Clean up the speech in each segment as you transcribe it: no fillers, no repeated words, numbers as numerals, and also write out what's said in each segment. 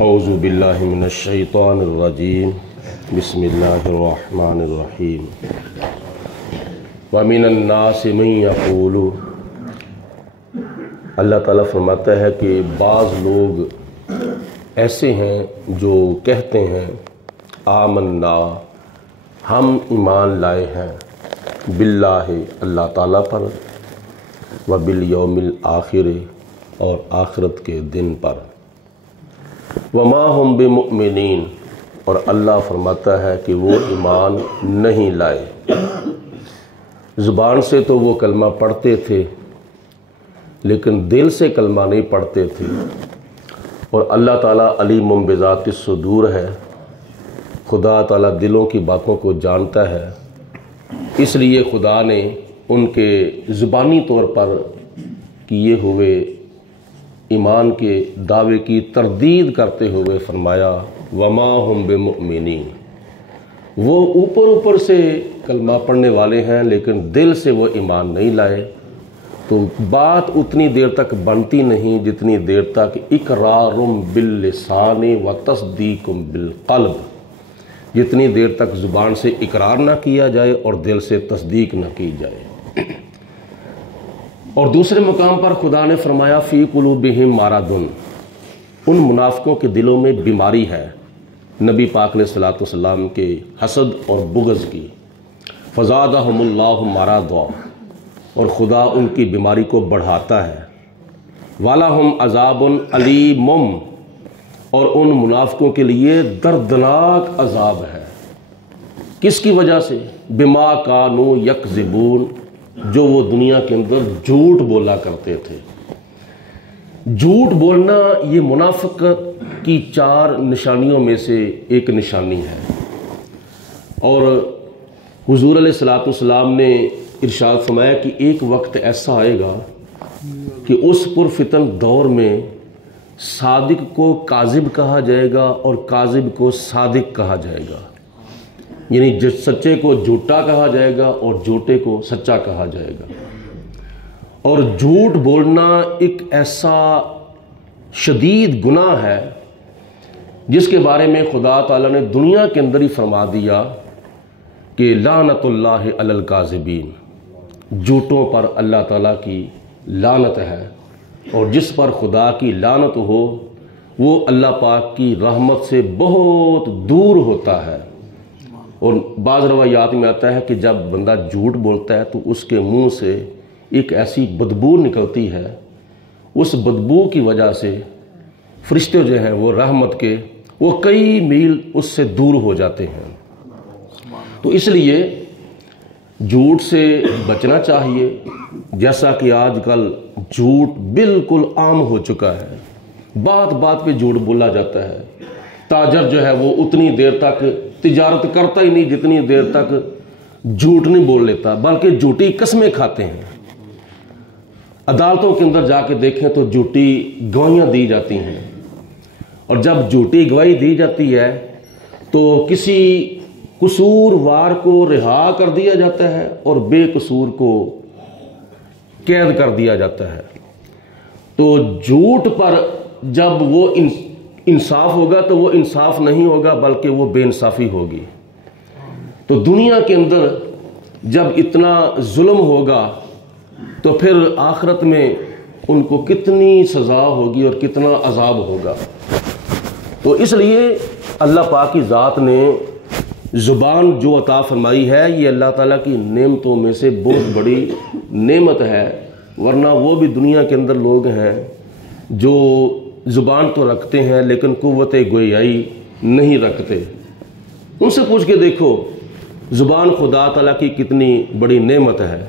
اعوذ باللہ من الشیطان الرجیم بسم اللہ الرحمن الرحیم ومن الناس من یقول، اللہ تعالیٰ فرماتا ہے کہ بعض لوگ ایسے ہیں جو کہتے ہیں آمنا، ہم ایمان لائے ہیں، باللہ اللہ تعالیٰ پر، وبالیوم الآخر اور آخرت کے دن پر، وما ہم بمؤمنین اور اللہ فرماتا ہے کہ وہ ایمان نہیں لائے۔ زبان سے تو وہ کلمہ پڑھتے تھے لیکن دل سے کلمہ نہیں پڑھتے تھے، اور اللہ تعالیٰ علیم بذات الصدور ہے، خدا تعالیٰ دلوں کی باتوں کو جانتا ہے، اس لیے خدا نے ان کے زبانی طور پر کیے ہوئے ایمان کے دعوے کی تردید کرتے ہوئے فرمایا وما ہم بمؤمنین، وہ اوپر سے کلمہ پڑھنے والے ہیں لیکن دل سے وہ ایمان نہیں لائے۔ تو بات اتنی دیر تک بنتی نہیں جتنی دیر تک اقرار باللسان و تصدیق بالقلب، جتنی دیر تک زبان سے اقرار نہ کیا جائے اور دل سے تصدیق نہ کی جائے۔ اور دوسرے مقام پر خدا نے فرمایا فی قلوبہم مرض، ان منافقوں کے دلوں میں بیماری ہے، نبی پاک علیہ الصلوۃ والسلام کے حسد اور بغض کی، فزادہم اللہ مرضا، اور خدا ان کی بیماری کو بڑھاتا ہے، وَلَهُمْ عَذَابٌ عَلِيمٌ، اور ان منافقوں کے لیے دردناک عذاب ہے۔ کس کی وجہ سے؟ بما کانوا یکذبون، جو وہ دنیا کے اندر جھوٹ بولا کرتے تھے۔ جھوٹ بولنا یہ منافقت کی 4 نشانیوں میں سے ایک نشانی ہے، اور حضور علیہ الصلوۃ والسلام نے ارشاد فرمایا کہ ایک وقت ایسا آئے گا کہ اس پرفتن دور میں صادق کو کاذب کہا جائے گا اور کاذب کو صادق کہا جائے گا، یعنی سچے کو جھوٹا کہا جائے گا اور جھوٹے کو سچا کہا جائے گا۔ اور جھوٹ بولنا ایک ایسا شدید گناہ ہے جس کے بارے میں خدا تعالیٰ نے دنیا کے اندر ہی فرما دیا کہ لعنت اللہ علی الکاذبین، جھوٹوں پر اللہ تعالیٰ کی لعنت ہے، اور جس پر خدا کی لعنت ہو وہ اللہ پاک کی رحمت سے بہت دور ہوتا ہے۔ اور بعض روایات میں آتا ہے کہ جب بندہ جھوٹ بولتا ہے تو اس کے منہ سے ایک ایسی بدبو نکلتی ہے، اس بدبو کی وجہ سے فرشتے جو ہیں وہ رحمت کے وہ کئی میل اس سے دور ہو جاتے ہیں۔ تو اس لیے جھوٹ سے بچنا چاہیے، جیسا کہ آج کل جھوٹ بالکل عام ہو چکا ہے، بات بات پہ جھوٹ بولا جاتا ہے۔ تاجر جو ہے وہ اتنی دیر تک تجارت کرتا ہی نہیں جتنی دیر تک جھوٹ نہیں بول لیتا، بلکہ جھوٹی قسمیں کھاتے ہیں۔ عدالتوں کے اندر جا کے دیکھیں تو جھوٹی گواہیاں دی جاتی ہیں، اور جب جھوٹی گواہی دی جاتی ہے تو کسی قصوروار کو رہا کر دیا جاتا ہے اور بے قصور کو قید کر دیا جاتا ہے۔ تو جھوٹ پر جب وہ انصاف ہوگا تو وہ انصاف نہیں ہوگا بلکہ وہ بے انصافی ہوگی۔ تو دنیا کے اندر جب اتنا ظلم ہوگا تو پھر آخرت میں ان کو کتنی سزا ہوگی اور کتنا عذاب ہوگا۔ تو اس لیے اللہ پاک کی ذات نے زبان جو عطا فرمائی ہے یہ اللہ تعالیٰ کی نعمتوں میں سے بہت بڑی نعمت ہے، ورنہ وہ بھی دنیا کے اندر لوگ ہیں جو زبان تو رکھتے ہیں لیکن قوت گویائی نہیں رکھتے۔ ان سے پوچھ کے دیکھو زبان خدا تعالیٰ کی کتنی بڑی نعمت ہے۔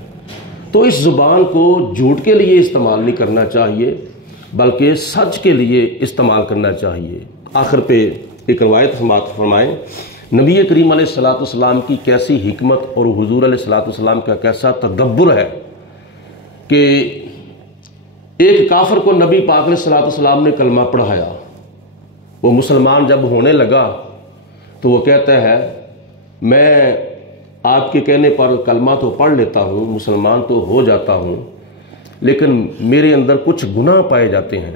تو اس زبان کو جھوٹ کے لیے استعمال نہیں کرنا چاہیے بلکہ سچ کے لیے استعمال کرنا چاہیے۔ آخر پہ ایک روایت سماعت فرمائیں، نبی کریم علیہ الصلوۃ والسلام کی کیسی حکمت اور حضور علیہ الصلوۃ والسلام کا کیسا تدبر ہے کہ ایک کافر کو نبی پاک علیہ الصلوۃ والسلام نے کلمہ پڑھایا، وہ مسلمان جب ہونے لگا تو وہ کہتا ہے میں آپ کے کہنے پر کلمہ تو پڑھ لیتا ہوں، مسلمان تو ہو جاتا ہوں، لیکن میرے اندر کچھ گناہ پائے جاتے ہیں۔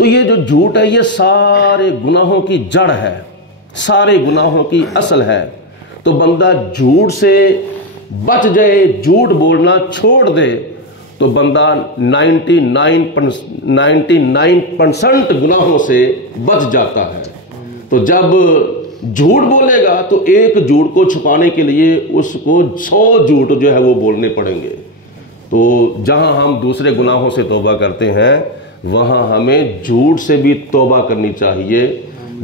تو یہ جو جھوٹ ہے یہ سارے گناہوں کی جڑ ہے، سارے گناہوں کی اصل ہے۔ تو بندہ جھوٹ سے بچ جائے، جھوٹ بولنا چھوڑ دے تو بندہ 99% گناہوں سے بچ جاتا ہے۔ تو جب جھوٹ بولے گا تو ایک جھوٹ کو چھپانے کے لیے اس کو 100 جھوٹ جو ہے وہ بولنے پڑیں گے۔ تو جہاں ہم دوسرے گناہوں سے توبہ کرتے ہیں وہاں ہمیں جھوٹ سے بھی توبہ کرنی چاہیے،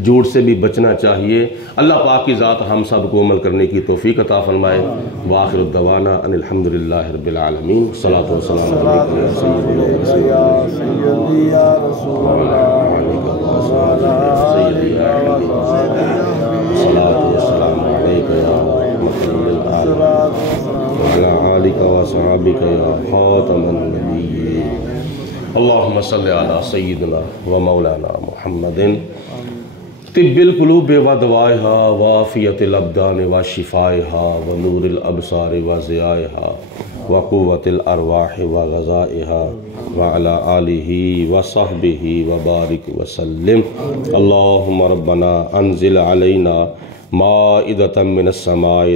جھوٹ سے بھی بچنا چاہیے۔ اللہ پاک کی ذات ہم سب کو عمل کرنے کی توفیق عطا فرمائے۔ وآخر الدعوانا ان الحمدللہ رب العالمین۔ صلاۃ والسلام علیکم یا سیدی یا رسول اللہ، صلاۃ والسلام علیک یا رحمۃ للعالمین وعلی آلک وصحابک یا خاتم النبیین۔ اللہم صلی علی سیدنا و مولانا محمد طب القلوب و دوائها وعافیت الابدان و شفائها و نور الابصار و ضیائها و قوت الارواح و غذائها وعلى آلہ و صحبہ و بارک وسلم۔ اللہم ربنا انزل علینا مائدۃ من السماء